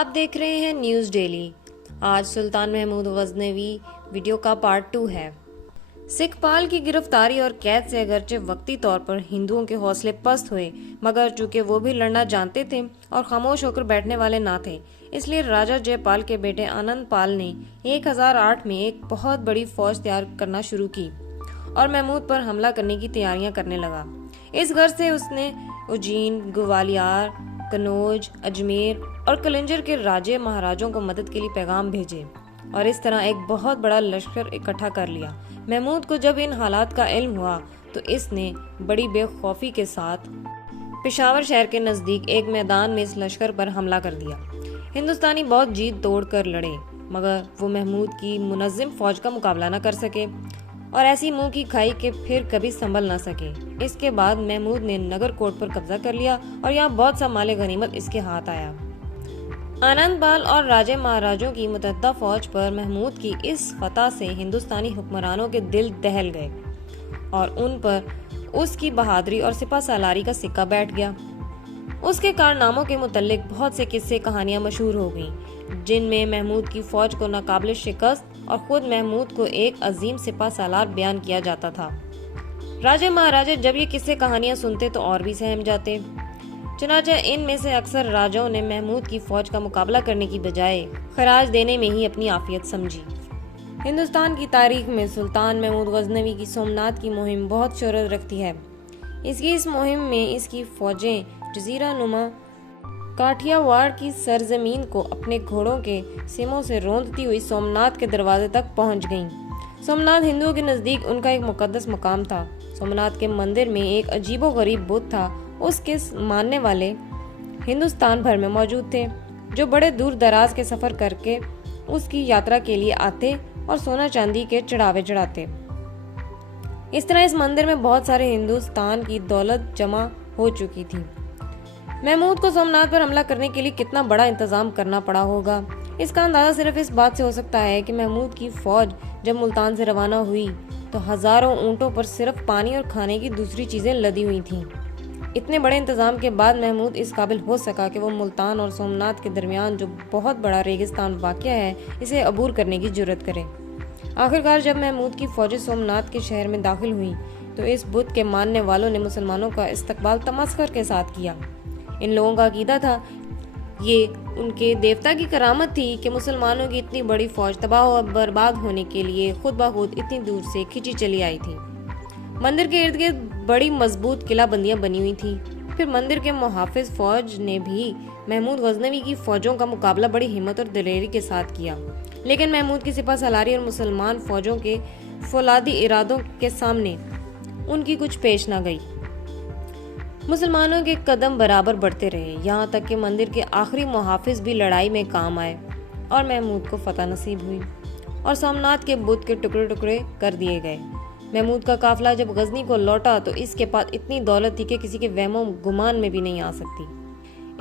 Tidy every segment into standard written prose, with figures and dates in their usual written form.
آپ دیکھ رہے ہیں نیوز ڈیلی۔ آج سلطان محمود غزنوی ویڈیو کا پارٹ 2 ہے۔ سکھ پال کی گرفتاری اور قید سے اگرچہ وقتی طور پر ہندوؤں کے حوصلے پست ہوئے، مگر چونکہ وہ بھی لڑنا جانتے تھے اور خاموش ہو کر بیٹھنے والے نہ تھے، اس لیے راجا جے پال کے بیٹے آنند پال نے 1008 میں ایک بہت بڑی فوج تیار کرنا شروع کی اور محمود پر حملہ کرنے کی تیاریاں کرنے لگا۔ اس غرض سے اس نے اجین، گوالیار، کنوج، اجمیر اور کلنجر کے راجے مہاراجوں کو مدد کے لیے پیغام بھیجے اور اس طرح ایک بہت بڑا لشکر اکٹھا کر لیا۔ محمود کو جب ان حالات کا علم ہوا تو اس نے بڑی بے خوفی کے ساتھ پشاور شہر کے نزدیک ایک میدان میں اس لشکر پر حملہ کر دیا۔ ہندوستانی بہت جیت توڑ کر لڑے، مگر وہ محمود کی منظم فوج کا مقابلہ نہ کر سکے اور ایسی منہ کی کھائی کہ پھر کبھی سنبھل نہ سکے۔ اس کے بعد محمود نے نگر کوٹ پر قبضہ کر لیا اور یہاں بہت سا مال غنیمت اس کے ہاتھ آیا۔ آنند پال اور راجے مہاراجوں کی متحدہ فوج پر محمود کی اس فتح سے ہندوستانی حکمرانوں کے دل دہل گئے اور ان پر اس کی بہادری اور سپہ سالاری کا سکہ بیٹھ گیا۔ اس کے کارناموں کے متعلق بہت سے قصے کہانیاں مشہور ہو گئیں، جن میں محمود کی فوج کو ناقابل شکست اور خود محمود کو ایک عظیم سپہ سالار بیان کیا جاتا تھا۔ راجے مہاراجے جب یہ قصے کہانیاں سنتے تو اور بھی سہم جاتے، چنانچہ ان میں سے اکثر راجاؤں نے محمود کی فوج کا مقابلہ کرنے کی بجائے خراج دینے میں ہی اپنی عافیت سمجھی۔ ہندوستان کی تاریخ میں سلطان محمود غزنوی کی سومنات کی مہم بہت شہرت رکھتی ہے۔ اس مہم میں اس کی فوجیں جزیرہ نما کاٹھیا واڑ کی سرزمین کو اپنے گھوڑوں کے سموں سے روندتی ہوئی سومنات کے دروازے تک پہنچ گئیں۔ سومنات ہندوؤں کے نزدیک ان کا ایک مقدس مقام تھا۔ سومنات کے مندر میں ایک عجیب و غریب بت تھا۔ اس کے ماننے والے ہندوستان بھر میں موجود تھے، جو بڑے دور دراز کے سفر کر کے اس کی یاترا کے لیے آتے اور سونا چاندی کے چڑھاوے چڑھاتے۔ اس طرح اس مندر میں بہت سارے ہندوستان کی دولت جمع ہو چکی تھی۔ محمود کو سومنات پر حملہ کرنے کے لیے کتنا بڑا انتظام کرنا پڑا ہوگا، اس کا اندازہ صرف اس بات سے ہو سکتا ہے کہ محمود کی فوج جب ملتان سے روانہ ہوئی تو ہزاروں اونٹوں پر صرف پانی اور کھانے کی دوسری چیزیں لدی ہوئی تھیں۔ اتنے بڑے انتظام کے بعد محمود اس قابل ہو سکا کہ وہ ملتان اور سومنات کے درمیان جو بہت بڑا ریگستان واقع ہے، اسے عبور کرنے کی جرات کرے۔ آخرکار جب محمود کی فوجیں سومنات کے شہر میں داخل ہوئیں تو اس بت کے ماننے والوں نے مسلمانوں کا استقبال تمسخر کے ساتھ کیا۔ ان لوگوں کا عقیدہ تھا یہ ان کے دیوتا کی کرامت تھی کہ مسلمانوں کی اتنی بڑی فوج تباہ و برباد ہونے کے لیے خود بخود اتنی دور سے کھینچی چلی آئی تھی۔ مندر کے ارد گرد بڑی مضبوط قلعہ بندیاں بنی ہوئی تھیں۔ پھر مندر کے محافظ فوج نے بھی محمود غزنوی کی فوجوں کا مقابلہ بڑی ہمت اور دلیری کے ساتھ کیا، لیکن محمود کی سپہ سالاری اور مسلمان فوجوں کے فولادی ارادوں کے سامنے ان کی کچھ پیش نہ گئی۔ مسلمانوں کے قدم برابر بڑھتے رہے، یہاں تک کہ مندر کے آخری محافظ بھی لڑائی میں کام آئے اور محمود کو فتح نصیب ہوئی اور سومنات کے بت کے ٹکڑے ٹکڑے کر دیے گئے۔ محمود کا قافلہ جب غزنی کو لوٹا تو اس کے پاس اتنی دولت تھی کہ کسی کے وہم و گمان میں بھی نہیں آ سکتی۔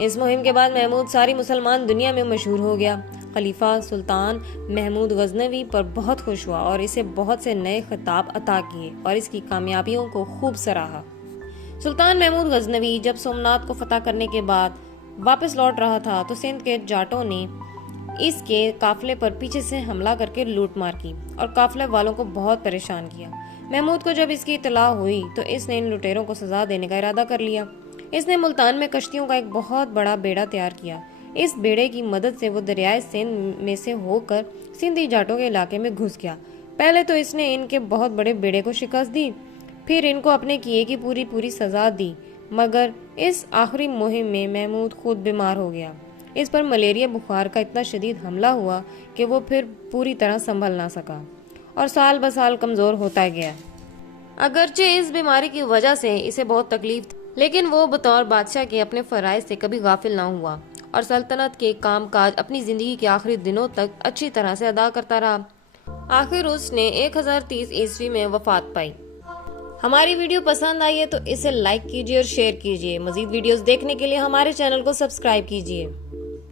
اس مہم کے بعد محمود ساری مسلمان دنیا میں مشہور ہو گیا۔ خلیفہ سلطان محمود غزنوی پر بہت خوش ہوا اور اسے بہت سے نئے خطاب عطا کیے اور اس کی کامیابیوں کو خوب سراہا۔ سلطان محمود غزنوی جب سومنات کو فتح کرنے کے بعد واپس لوٹ رہا تھا تو سندھ کے جاٹوں نے اس کے قافلے پر پیچھے سے حملہ کر کے لوٹ مار کی اور قافلے والوں کو بہت پریشان کیا۔ محمود کو جب اس کی اطلاع ہوئی تو اس نے ان لٹیروں کو سزا دینے کا ارادہ کر لیا۔ اس نے ملتان میں کشتیوں کا ایک بہت بڑا بیڑا تیار کیا۔ اس بیڑے کی مدد سے وہ دریائے سندھ میں سے ہو کر سندھی جاٹوں کے علاقے میں گھس گیا۔ پہلے تو اس نے ان کے بہت بڑے بیڑے کو شکست دی، پھر ان کو اپنے کیے کی پوری سزا دی، مگر اس آخری مہم میں محمود خود بیمار ہو گیا۔ اس پر ملیریا بخار کا اتنا شدید حملہ ہوا کہ وہ پھر پوری طرح سنبھل نہ سکا اور سال بسال کمزور ہوتا گیا۔ اگرچہ اس بیماری کی وجہ سے اسے بہت تکلیف تھی، لیکن وہ بطور بادشاہ کے اپنے فرائض سے کبھی غافل نہ ہوا اور سلطنت کے کام کاج اپنی زندگی کے آخری دنوں تک اچھی طرح سے ادا کرتا رہا۔ آخر اس نے 1030 عیسوی میں وفات پائی۔ ہماری ویڈیو پسند آئی ہے تو اسے لائک کیجیے اور شیئر کیجیے۔ مزید ویڈیوز دیکھنے کے لیے ہمارے چینل کو سبسکرائب کیجیے۔